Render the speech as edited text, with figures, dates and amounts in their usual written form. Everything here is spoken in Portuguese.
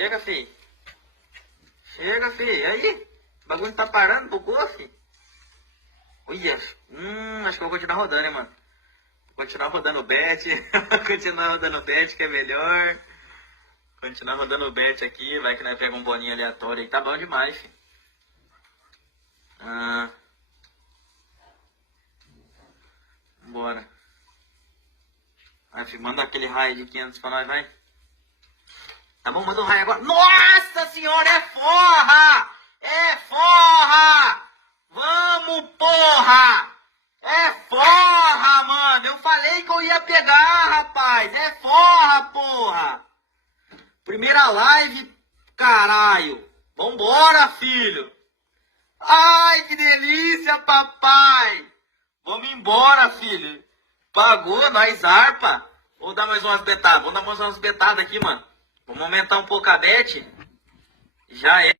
Chega, fi. Chega, fi. E aí? O bagulho tá parando, bugou, fi. Olha. Acho que eu vou continuar rodando, hein, mano. Vou continuar rodando o bet. Continuar rodando o bet, que é melhor. Continuar rodando o bet aqui. Vai que nós pega um boninho aleatório aí. Tá bom demais, fi. Bora. Vai, fi. Manda aquele raio de 500 pra nós, vai. Tá bom, manda um raio agora. Nossa senhora, é forra! É forra! Vamos, porra! É forra, mano! Eu falei que eu ia pegar, rapaz! É forra, porra! Primeira live, caralho! Vambora, filho! Ai, que delícia, papai! Vamos embora, filho! Pagou, nós arpa! Vou dar mais umas betadas, vamos dar mais umas betadas aqui, mano. Vamos aumentar um pouco a bet. Já é.